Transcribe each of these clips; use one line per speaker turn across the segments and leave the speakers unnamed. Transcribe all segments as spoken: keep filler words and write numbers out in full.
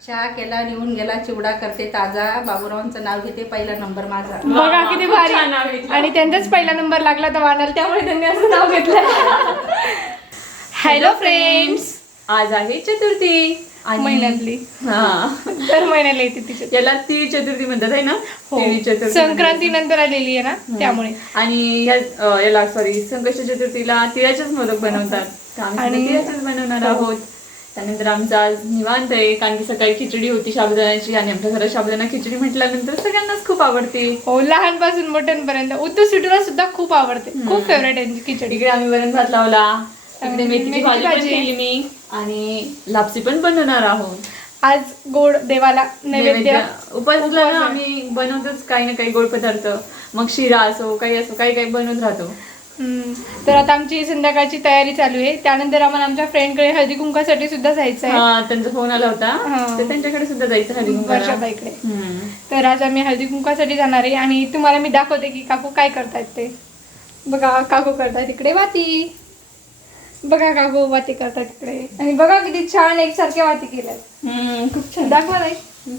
चहा केला, निघून गेला, चिवडा करते ताजा, बाबूरावांचं नाव घेते, पहिला नंबर माझा.
बघा किती भारी. आणि त्यांचाच पहिला नंबर लागला तर वाणाल, त्यामुळे त्यांनी असं नाव घेतलं. हॅलो फ्रेंड्स,
आज आहे चतुर्थी
महिन्यातली.
हा,
तर महिन्याला येते तिच्या.
याला तिळी चतुर्थी म्हणतात आहे ना. तिळी चतुर्थी
संक्रांती नंतर आलेली आहे ना, त्यामुळे.
आणि या- याला सॉरी संकष्ट चतुर्थीला तिळाचेच मोदक बनवतात, तर आम्ही
आणि-
तिळाचेच बनवणार आहोत. त्यानंतर आमचा आज निवांत आहे, कारण की सकाळी खिचडी होती साबुदाण्याची, आणि आमच्या घरात साबुदाणा खिचडी म्हटल्यानंतर सगळ्यांनाच खूप आवडते.
हो, लहानपासून मोठ्यांपर्यंत. उद्धव सुटूला सुद्धा खूप आवडते, खूप फेवरेट आहे खिचडी.
इकडे आम्ही वरण भात लावला, इकडे मेथीची
मेथीची
भाजी पण
भाजी.
केली मी, आणि लापसी पण बनवणार आहोत.
आज गोड देवाला नैवेद्य.
उपासला ना आम्ही बनवतोच काही ना काही गोड पदार्थ, मग शिरा असो काही असो काही काही बनवत राहतो.
हम्म. तर आता आमची संध्याकाळची तयारी चालू आहे. त्यानंतर आम्हाला आमच्या फ्रेंडकडे हळदी कुंकासाठी सुद्धा जायचं आहे.
हा, त्यांचा फोन आला होता,
हा.
तर त्यांच्याकडे सुद्धा जायचं हळदी कुंकवाला.
वर्षाबाईकडे.
हम्म.
तर आज आम्ही हळदी कुंकासाठी जाणार आहे, आणि तुम्हाला मी दाखवते की काकू काय करतायत ते. बघा काकू करतायत इकडे वाती. बघा काकू वाती करतायत इकडे, आणि बघा किती छान एकसारख्या वाती केल्यात.
हम्म, खूप छान.
दाखवा नाही.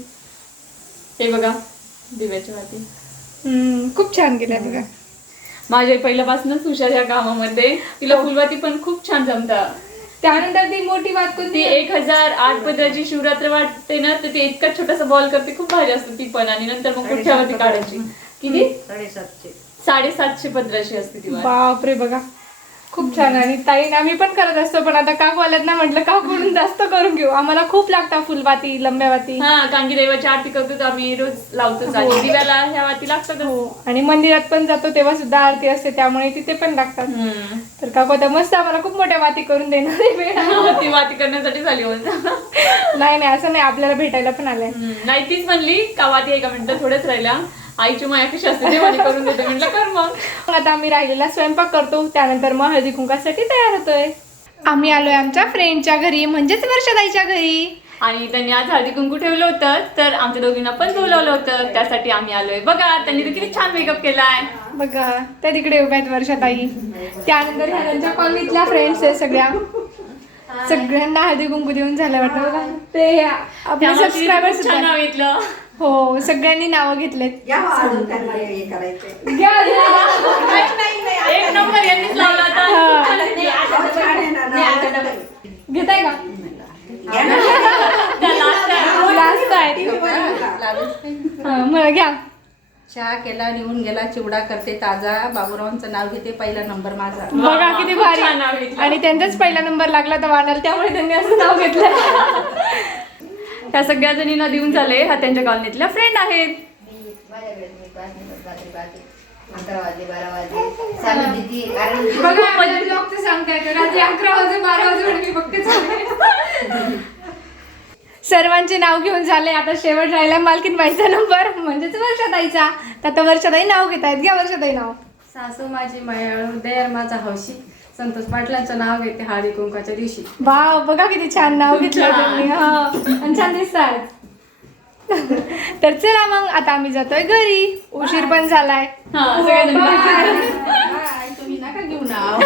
हे बघा दिव्याची वाती.
हम्म, खूप छान केल्या बघा.
माझ्या पहिल्यापासूनच हुशार या कामामध्ये, तिला फुलवाती पण खूप छान जमतात.
त्यानंतर ती मोठी वात
ती
कोणती?
एक हजार आठ पदराची शिवरात्र वाटते ना, तर ती इतका छोटासा बॉल करते, खूप भारी असते ती पण. आणि नंतर मग पुठ्यावरती काढायची. किती?
साडेसातशे
साडेसातशे पदराची असते ती वात.
बापरे बघा खूप छान. आणि ताई आम्ही पण करत असतो, पण आता काकू आल्यात ना, म्हटलं काकूकडून जास्त करून घेऊ. आम्हाला खूप लागतात फुलवाती, लंब्या वाती.
हा, कारण की देवाची आरती करतो तर आम्ही रोज लावतोच, आणि दिव्याला ह्या वाती लागतात.
हो, आणि मंदिरात पण जातो तेव्हा सुद्धा आरती असते, त्यामुळे तिथे पण लागतात.
हम्म.
तर काकू आता मस्त आम्हाला खूप मोठ्या वाती करून देणार आहे वेळ.
ती वाती करण्यासाठी झाली होती.
नाही नाही असं नाही, आपल्याला भेटायला पण आलंय.
नाही, तीच म्हणली का वाती आहे का, म्हटलं थोडंच राहिला, आईची माया कशी असते ते वाती करून देते, म्हटलं कर मग.
मग आता आम्ही राहिलेला स्वयंपाक करतो, त्यानंतर मग हळदी कुंकासाठी तयार होतोय. आम्ही आलोय आमच्या फ्रेंडच्या घरी, म्हणजेच वर्षाताईच्या घरी.
आणि त्यांनी आज हळदी कुंकू ठेवलं होतं, तर आमच्या दोघींना पण बोलावलं होतं, त्यासाठी आम्ही आलोय. बघा त्यांनी तर किती छान मेकअप केलाय.
बघा त्या तिकडे उभ्या आहेत वर्षाताई. त्यानंतर ह्या त्यांच्या कॉलनीतल्या फ्रेंड्स आहे सगळ्या, सगळ्यांना हळदी कुंकू देऊन झालं वाटतं. बघा ते आपले सबस्क्रायबर
छान
सुद्धा.
नाव घेतलं.
हो, सगळ्यांनी नावं घेतलेत.
या अजून त्यांना हे करायचं.
घ्या, घ्या.
एक नंबर यांनीच लावला
हा.
होता.
घेताय का? लास्ट आहे. हा, मला घ्या.
चहा केला, निघून गेला, चिवडा करते ताजा, बाबूरावांचं नाव घेते, पहिला नंबर माझा.
बघा किती भारी.
छान नाव घेतलं.
आणि त्यांचाच पहिला नंबर लागला तर वाणाल, त्यामुळे त्यांनी असं नाव घेतलं.
ह्या सगळ्या जणींना देऊन झाले, हा त्यांच्या कॉलनीतल्या फ्रेंड आहेत.
बघा माझ्या ब्लॉगचं सांगताय तर रात्री अकरा वाजे बारा वाजे मी बघते चालले. सर्वांचे नाव घेऊन झाले, आता शेवट राहिला मालकीन बाईचा नंबर, म्हणजेच वर्षाताईचा. तर आता वर्षाताई नाव घेत आहेत. घ्या वर्षाताई नाव.
सासू माझी मायाळू, दयार माझा हौशी, संतोष पाटलांचं नाव घेते हळदी कुंकाच्या दिवशी.
वाव, बघा किती छान नाव घेतलं त्यांनी. हा, आणि छान दिसतात. तर चला मग आता आम्ही जातोय घरी, उशीर पण झालाय.
हा, सगळ्याजणी
काय, तुम्ही नका घेऊ नाव.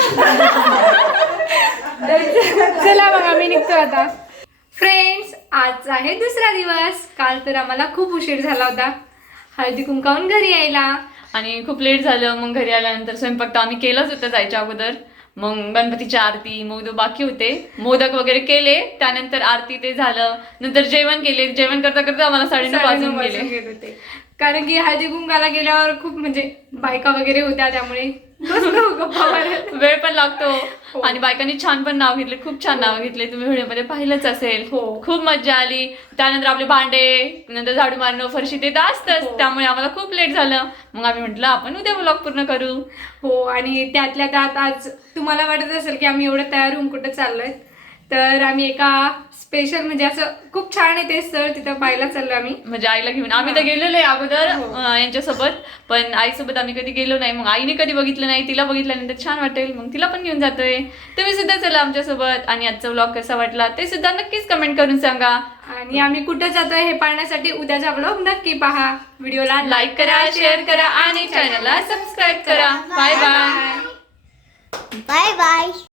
तर चला मग आम्ही निघतो आता. फ्रेंड्स, आज आहे दुसरा दिवस. काल तर आम्हाला खूप उशीर झाला होता हळदी कुंकावून घरी यायला,
आणि खूप लेट झालं. मग घरी आल्यानंतर स्वयंपाक तर आम्ही केलाच होता जायच्या अगोदर. मग गणपतीची आरती, मोदक बाकी होते, मोदक वगैरे केले. त्यानंतर आरती ते झालं, नंतर जेवण केले. जेवण करता करता आम्हाला साडेनऊ वाजून गेले.
गेले होते, कारण की हळदी कुंकाला गेल्यावर खूप म्हणजे बायका वगैरे होत्या, त्यामुळे गप्पा मारत.
वेळ पण लागतो. आणि बायकांनी छान पण नाव घेतले, खूप छान नाव घेतले, तुम्ही व्हिडिओमध्ये पाहिलंच असेल.
हो.
खूप मजा आली. त्यानंतर आपले भांडे, नंतर झाडू मारणं, फरशी ते तर असतंच. त्यामुळे आम्हाला खूप लेट झालं. मग आम्ही म्हटलं आपण उद्या व्लॉग पूर्ण करू.
हो, आणि त्यातल्या त्यात आज तुम्हाला वाटत असेल की आम्ही एवढं तयार होऊन कुठं चाललोय, तर आम्ही एका स्पेशल म्हणजे असं खूप छान आहे ते स्थळ, तिथं पाहायला चाललो आम्ही.
म्हणजे आईला घेऊन. आम्ही तर गेलेलो आहे अगोदर अं, यांच्यासोबत, पण आईसोबत आम्ही कधी गेलो नाही. मग आईने कधी बघितलं नाही, तिला बघितल्यानंतर छान वाटेल, मग तिला पण घेऊन जातोय. तुम्ही सुद्धा चला आमच्यासोबत. आणि आजचा व्लॉग कसा वाटला ते सुद्धा नक्कीच कमेंट करून सांगा.
आणि आम्ही कुठं जातोय हे पाहण्यासाठी उद्याचा ब्लॉग नक्की पहा. व्हिडिओला
लाईक करा, शेअर करा आणि चॅनलला सबस्क्राईब करा. Bye bye.
Bye bye.